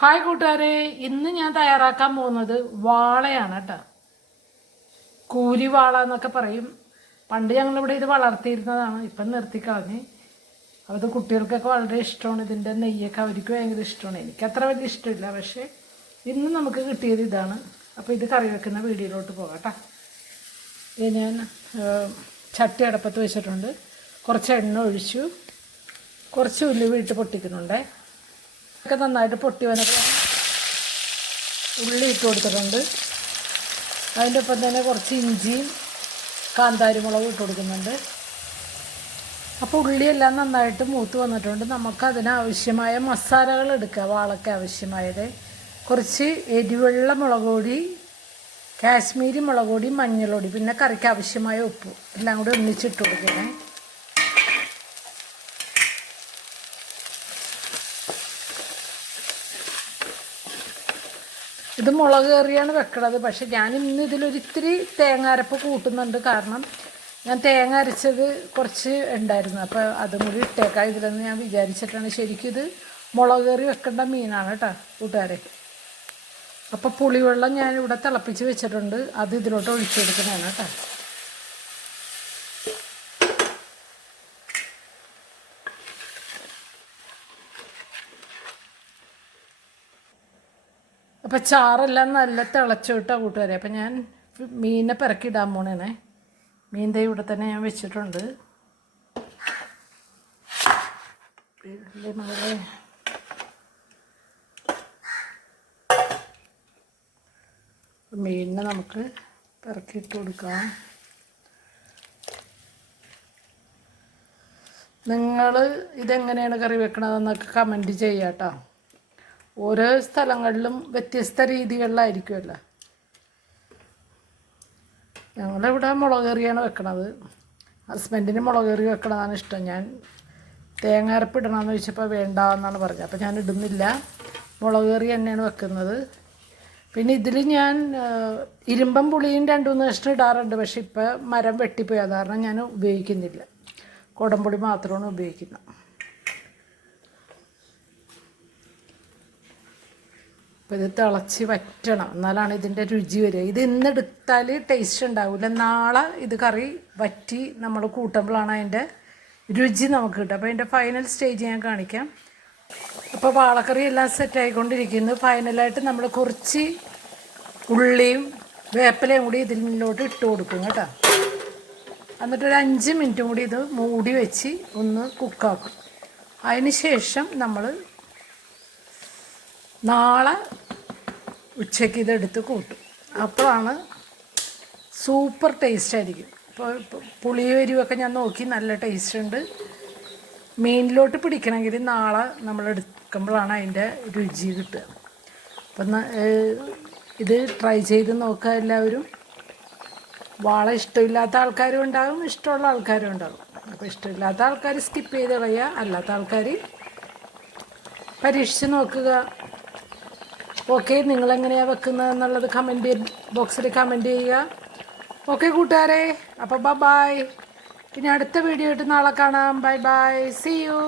Hi കൂട്ടുകാരെ, ഇന്ന് ഞാൻ തയ്യാറാക്കാൻ പോകുന്നത് വാളയാണ് കേട്ടോ. കൂരിവാള എന്നൊക്കെ പറയും. പണ്ട് ഞങ്ങളിവിടെ ഇത് വളർത്തിയിരുന്നതാണ്, ഇപ്പം നിർത്തിക്കളഞ്ഞ്. അത് കുട്ടികൾക്കൊക്കെ വളരെ ഇഷ്ടമാണ്. ഇതിൻ്റെ നെയ്യൊക്കെ അവർക്ക് ഭയങ്കര ഇഷ്ടമാണ്. എനിക്കത്ര വലിയ ഇഷ്ടമില്ല, പക്ഷേ ഇന്ന് നമുക്ക് കിട്ടിയത് ഇതാണ്. അപ്പോൾ ഇത് കറി വെക്കുന്ന വീഡിയോയിലോട്ട് പോകാം കേട്ടോ. ഇത് ഞാൻ ചട്ടി അടപ്പത്ത് വെച്ചിട്ടുണ്ട്. കുറച്ച് എണ്ണ ഒഴിച്ചു, കുറച്ച് ഉലുവ ഇട്ട് പൊട്ടിക്കുന്നുണ്ടേ. ഒക്കെ നന്നായിട്ട് പൊട്ടി വന്നപ്പോൾ ഉള്ളി ഇട്ട് കൊടുത്തിട്ടുണ്ട്. അതിൻ്റെ ഒപ്പം തന്നെ കുറച്ച് ഇഞ്ചിയും കാന്താരിമുളകും ഇട്ട് കൊടുക്കുന്നുണ്ട്. അപ്പോൾ ഉള്ളിയെല്ലാം നന്നായിട്ട് മൂത്ത് വന്നിട്ടുണ്ട്. നമുക്കതിനാവശ്യമായ മസാലകൾ എടുക്കുക. വാളയ്ക്ക് ആവശ്യമായത് കുറച്ച് എരിവെള്ള മുളക് പൊടി, കാശ്മീരി മുളക് പൊടി, മഞ്ഞൾപ്പൊടി, പിന്നെ കറിക്ക് ആവശ്യമായ ഉപ്പ് എല്ലാം കൂടി ഒന്നിച്ചിട്ട് കൊടുക്കണേ. ഇത് മുളക് കറിയാണ് വെക്കണത്. പക്ഷെ ഞാൻ ഇന്ന് ഇതിലൊരിത്തിരി തേങ്ങ കൂട്ടുന്നുണ്ട്. കാരണം ഞാൻ തേങ്ങ അരച്ചത് കുറച്ച് ഉണ്ടായിരുന്നു, അപ്പോൾ അതും കൂടി ഇട്ടേക്കാം ഇതിലെന്ന് ഞാൻ വിചാരിച്ചിട്ടാണ്. ശരിക്കും ഇത് മുളക് കറി വെക്കേണ്ട മീനാണ് കേട്ടോ കൂട്ടുകാരെ. അപ്പോൾ പുളിവെള്ളം ഞാനിവിടെ തിളപ്പിച്ച് വെച്ചിട്ടുണ്ട്, അത് ഇതിലോട്ട് ഒഴിച്ചെടുക്കുന്നതാണ് കേട്ടോ. അപ്പം ചാറെല്ലാം നല്ല തിളച്ചു കിട്ടാ കൂട്ടുകാരെ. അപ്പം ഞാൻ മീനിനെ പിറക്കിയിടാൻ പോണേണേ. മീൻ ദേ ഇവിടെ തന്നെ ഞാൻ വെച്ചിട്ടുണ്ട്. മകളെ മീനിനെ നമുക്ക് പിറക്കിയിട്ട് കൊടുക്കാം. നിങ്ങൾ ഇതെങ്ങനെയാണ് കറി വെക്കണതെന്നൊക്കെ കമൻറ്റ് ചെയ്യാം കേട്ടോ. ഓരോ സ്ഥലങ്ങളിലും വ്യത്യസ്ത രീതികളിലായിരിക്കുമല്ലോ. ഞങ്ങളിവിടെ മുളക് കറിയാണ് വെക്കണത്. ഹസ്ബൻഡിന് മുളക് കറി വെക്കണതാണ് ഇഷ്ടം. ഞാൻ തേങ്ങ അരപ്പിടണമെന്ന് ചോദിച്ചപ്പോൾ വേണ്ട എന്നാണ് പറഞ്ഞത്. അപ്പോൾ ഞാൻ ഇടുന്നില്ല, മുളക് കറി തന്നെയാണ് വെക്കുന്നത്. പിന്നെ ഇതിൽ ഞാൻ ഇരുമ്പം പുളിയും 2-3 കഷ്ണം ഇടാറുണ്ട്. പക്ഷെ ഇപ്പോൾ മരം വെട്ടിപ്പോയി, അത് കാരണം ഞാൻ ഉപയോഗിക്കുന്നില്ല. കുടംപുളി മാത്രമാണ് ഉപയോഗിക്കുന്നത്. അപ്പോൾ ഇത് തിളച്ച് വറ്റണം, എന്നാലാണ് ഇതിൻ്റെ രുചി വരിക. ഇത് ഇന്നെടുത്താൽ ടേസ്റ്റ് ഉണ്ടാവില്ല, നാളെ ഇത് കറി വറ്റി നമ്മൾ കൂട്ടുമ്പോഴാണ് അതിൻ്റെ രുചി നമുക്ക് കിട്ടുക. അപ്പോൾ അതിൻ്റെ ഫൈനൽ സ്റ്റേജ് ഞാൻ കാണിക്കാം. അപ്പോൾ വാളക്കറി എല്ലാം സെറ്റായിക്കൊണ്ടിരിക്കുന്നു. ഫൈനലായിട്ട് നമ്മൾ കുറച്ച് ഉള്ളിയും വേപ്പിലയും കൂടി ഇതിലോട്ട് ഇട്ട് കൊടുക്കും കേട്ടോ. എന്നിട്ടൊരു 5 മിനിറ്റും കൂടി ഇത് മൂടി വെച്ച് ഒന്ന് കുക്കാക്കും. അതിന് ശേഷം നമ്മൾ നാളെ ഉച്ചയ്ക്ക് ഇതെടുത്ത് കൂട്ടും. അപ്പോഴാണ് സൂപ്പർ ടേസ്റ്റ് ആയിരിക്കും. ഇപ്പോൾ പുളിയൊരുവൊക്കെ ഞാൻ നോക്കി, നല്ല ടേസ്റ്റ് ഉണ്ട്. മീനിലോട്ട് പിടിക്കണമെങ്കിൽ നാളെ നമ്മൾ എടുക്കുമ്പോഴാണ് അതിൻ്റെ രുചി കിട്ടുക. അപ്പം ഇത് ട്രൈ ചെയ്ത് നോക്കുക എല്ലാവരും. വാള ഇഷ്ടമില്ലാത്ത ആൾക്കാരും ഉണ്ടാകും, ഇഷ്ടമുള്ള ആൾക്കാരും ഉണ്ടാകും. അപ്പോൾ ഇഷ്ടമില്ലാത്ത ആൾക്കാർ സ്കിപ്പ് ചെയ്ത് കളയുക, അല്ലാത്ത ആൾക്കാർ പരീക്ഷിച്ച് നോക്കുക. ഓക്കെ, നിങ്ങളെങ്ങനെയാണ് വെക്കുന്നത് എന്നുള്ളത് കമൻറ്റ് ബോക്സിൽ കമൻറ്റ് ചെയ്യുക. ഓക്കെ കൂട്ടുകാരെ, അപ്പോൾ ബൈ. ഇനി അടുത്ത വീഡിയോ ആയിട്ട് നാളെ കാണാം. Bye bye, see U.